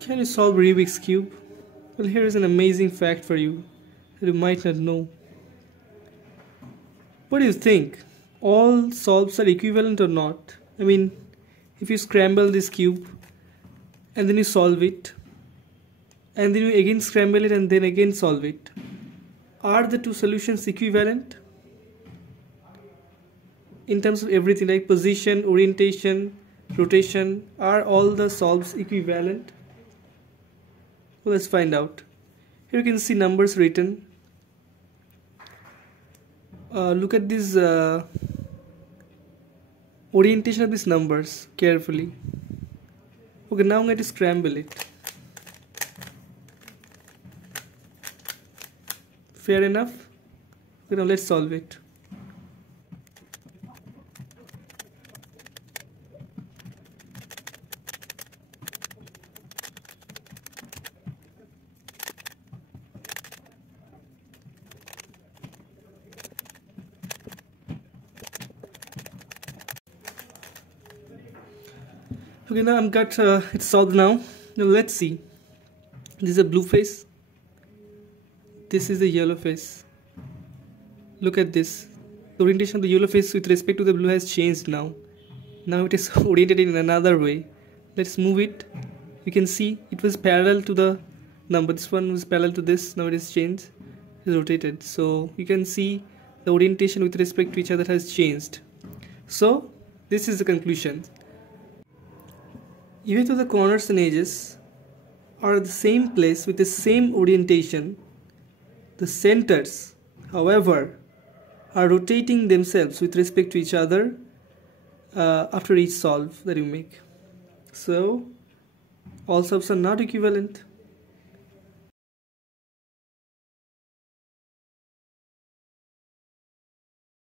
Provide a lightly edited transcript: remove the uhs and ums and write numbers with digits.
Can you solve Rubik's Cube? Well, here is an amazing fact for you that you might not know. What do you think? All solves are equivalent or not? I mean, if you scramble this cube and then you solve it, and then you again scramble it and then again solve it, are the two solutions equivalent? In terms of everything like position, orientation, rotation, are all the solves equivalent? Well, let's find out. Here you can see numbers written. Look at this orientation of these numbers carefully. Okay, now I'm going to scramble it. Fair enough? Okay, now let's solve it. Okay, now I've got it solved now. Now let's see. This is a blue face. This is the yellow face. Look at this. The orientation of the yellow face with respect to the blue has changed now. Now it is oriented in another way. Let's move it. You can see it was parallel to the number. This one was parallel to this. Now it is changed. It is rotated. So you can see the orientation with respect to each other has changed. So this is the conclusion. Even though the corners and edges are the same place with the same orientation, the centers, however, are rotating themselves with respect to each other after each solve that you make. So all solves are not equivalent.